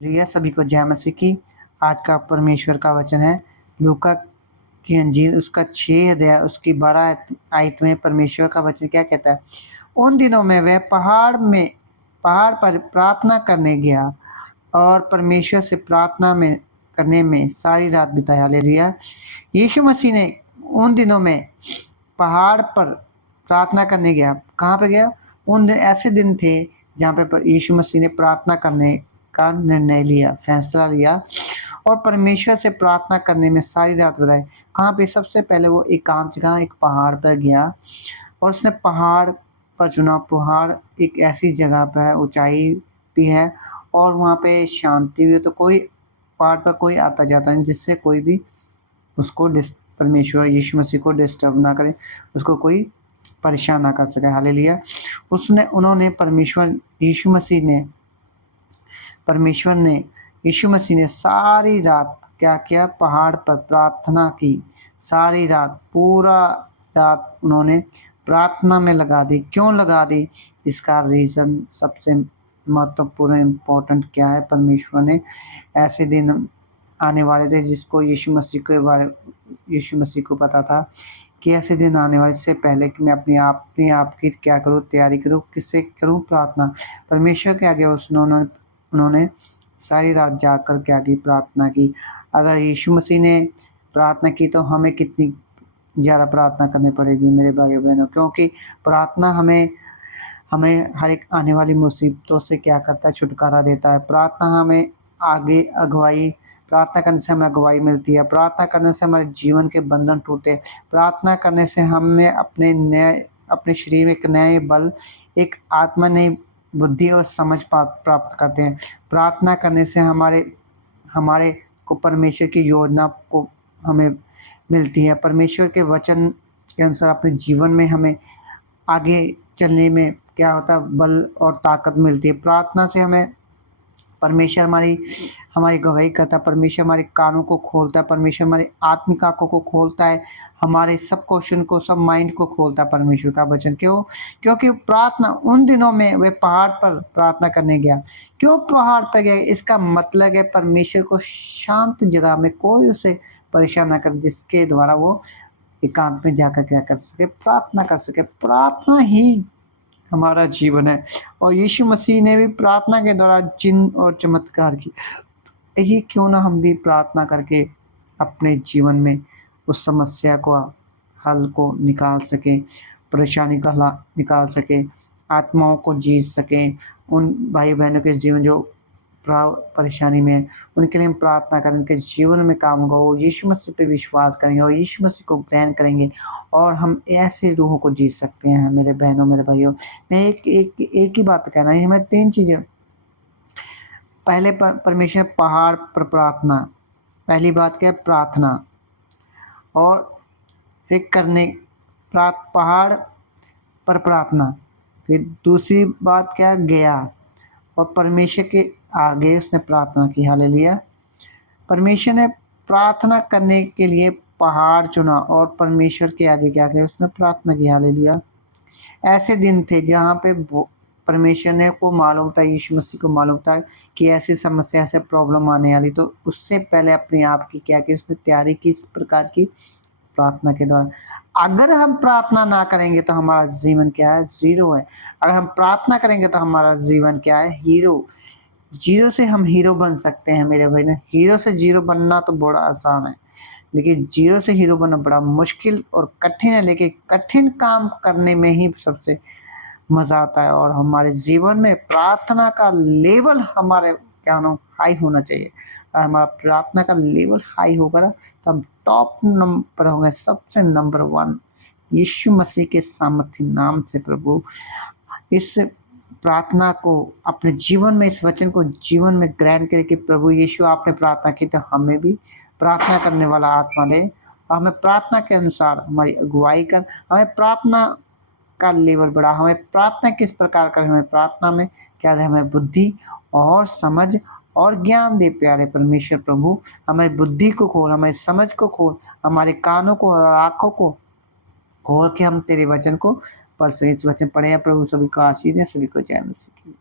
प्रिय सभी को जय मसीह की। आज का परमेश्वर का वचन है लूका की अंजील उसका 6 अध्याय उसकी 12 आयत में परमेश्वर का वचन क्या कहता है। उन दिनों में वह पहाड़ पर प्रार्थना करने गया और परमेश्वर से प्रार्थना में करने में सारी रात बिताई। हालेलुया। यीशु मसीह ने उन दिनों में पहाड़ पर प्रार्थना करने गया। कहाँ पे गया? उन दिन ऐसे दिन थे जहाँ पे यीशु मसीह ने प्रार्थना करने का निर्णय लिया, फैसला लिया और परमेश्वर से प्रार्थना करने में सारी रात बिताई। कहाँ पे? सबसे पहले वो एकांत जगह एक पहाड़ पर गया और उसने पहाड़ पर चुना। पहाड़ एक ऐसी जगह पर है, ऊंचाई भी है और वहाँ पे शांति भी है, तो कोई पहाड़ पर कोई आता जाता नहीं जिससे कोई भी उसको परमेश्वर यीशु मसीह को डिस्टर्ब ना करे, उसको कोई परेशान ना कर सके। हालेलुया। उन्होंने यीशु मसीह ने सारी रात क्या किया? पहाड़ पर प्रार्थना की। सारी रात, पूरा रात उन्होंने प्रार्थना में लगा दी। क्यों लगा दी? इसका रीज़न सबसे महत्वपूर्ण इम्पोर्टेंट क्या है? परमेश्वर ने ऐसे दिन आने वाले थे जिसको यीशु मसीह को पता था कि ऐसे दिन आने वाले से पहले कि मैं अपने आप की क्या करूँ? तैयारी करूँ। किससे करूँ? प्रार्थना। परमेश्वर के आगे उन्होंने सारी रात जाकर क्या की? प्रार्थना की। अगर यीशु मसीह ने प्रार्थना की तो हमें कितनी ज़्यादा प्रार्थना करनी पड़ेगी मेरे भाइयों बहनों, क्योंकि प्रार्थना हमें हर एक आने वाली मुसीबतों से क्या करता है? छुटकारा देता है। प्रार्थना करने से हमें अगुवाई मिलती है। प्रार्थना करने से हमारे जीवन के बंधन टूटे। प्रार्थना करने से हमें अपने शरीर में एक नए बल, एक आत्मा, नई बुद्धि और समझ प्राप्त करते हैं। प्रार्थना करने से हमारे को परमेश्वर की योजना को हमें मिलती है। परमेश्वर के वचन के अनुसार अपने जीवन में हमें आगे चलने में क्या होता है? बल और ताकत मिलती है। प्रार्थना से हमें परमेश्वर हमारी गवाही करता है। परमेश्वर हमारे कानों को खोलता है। परमेश्वर हमारी आत्मिक आंखों को खोलता है। हमारे सब क्वेश्चन को, सब माइंड को खोलता है परमेश्वर का वचन। क्यों? क्योंकि प्रार्थना उन दिनों में वे पहाड़ पर प्रार्थना करने गया। क्यों पहाड़ पर गया? इसका मतलब है परमेश्वर को शांत जगह में कोई उसे परेशान ना करे, जिसके द्वारा वो एकांत में जाकर क्या कर सके? प्रार्थना कर सके। प्रार्थना ही हमारा जीवन है और यीशु मसीह ने भी प्रार्थना के द्वारा चिन्ह और चमत्कार की। यही क्यों ना हम भी प्रार्थना करके अपने जीवन में उस समस्या को हल को निकाल सकें, परेशानी का हल निकाल सकें, आत्माओं को जीत सकें। उन भाई बहनों के जीवन जो परेशानी में है उनके लिए हम प्रार्थना करें, उनके जीवन में काम होगा। वो यीशु मसीह पे विश्वास करेंगे और यीशु मसीह को ग्रहण करेंगे और हम ऐसे रूहों को जीत सकते हैं। मेरे बहनों, मेरे भाइयों, मैं एक ही बात कहना है, हमें 3 चीज़ें। पहले परमेश्वर पहाड़ पर प्रार्थना। पहली बात क्या है? प्रार्थना। और फिर पहाड़ पर प्रार्थना। फिर दूसरी बात क्या है? गया और परमेश्वर के आगे उसने प्रार्थना की। हालेलुया। परमेश्वर ने प्रार्थना करने के लिए पहाड़ चुना और परमेश्वर के आगे क्या किया? उसने प्रार्थना की। हालेलुया। ऐसे दिन थे जहाँ पे परमेश्वर ने को मालूम था, यीशु मसीह को मालूम था कि ऐसी समस्या, ऐसे प्रॉब्लम आने वाली, तो उससे पहले अपने आप की क्या की? उसने तैयारी की इस प्रकार की प्रार्थना के दौरान। अगर हम प्रार्थना ना करेंगे तो हमारा जीवन क्या है? ज़ीरो है। अगर हम प्रार्थना करेंगे तो हमारा जीवन क्या है? हीरो। जीरो से हम हीरो बन सकते हैं मेरे भाई ने। हीरो से जीरो बनना तो बड़ा आसान है, लेकिन जीरो से हीरो बनना बड़ा मुश्किल और कठिन है। लेकिन कठिन काम करने में ही सबसे मज़ा आता है और हमारे जीवन में प्रार्थना का लेवल हमारे क्या ना हाई होना चाहिए। और हमारा प्रार्थना का लेवल हाई होगा ना तो हम टॉप नंबर होंगे, सबसे नंबर 1 यीशु मसीह के सामर्थ्य नाम से। प्रभु, इस प्रार्थना को अपने जीवन में, इस वचन को जीवन में ग्रहण करें कि प्रभु यीशु आपने प्रार्थना की तो हमें भी प्रार्थना करने वाला आत्मा दे और हमें प्रार्थना के अनुसार हमारी अगुवाई कर, हमें प्रार्थना का लेवल बढ़ा, हमें प्रार्थना किस प्रकार करें, हमें प्रार्थना में क्या दे? हमें बुद्धि और समझ और ज्ञान दे। प्यारे परमेश्वर प्रभु, हमें बुद्धि को खोल, हमें समझ को खोल, हमारे कानों को और आँखों को खोल के हम तेरे वचन को पढ़ सकें। इस वचन पढ़े हैं प्रभु, सभी को आशीष दे। सभी को जय मसीह की।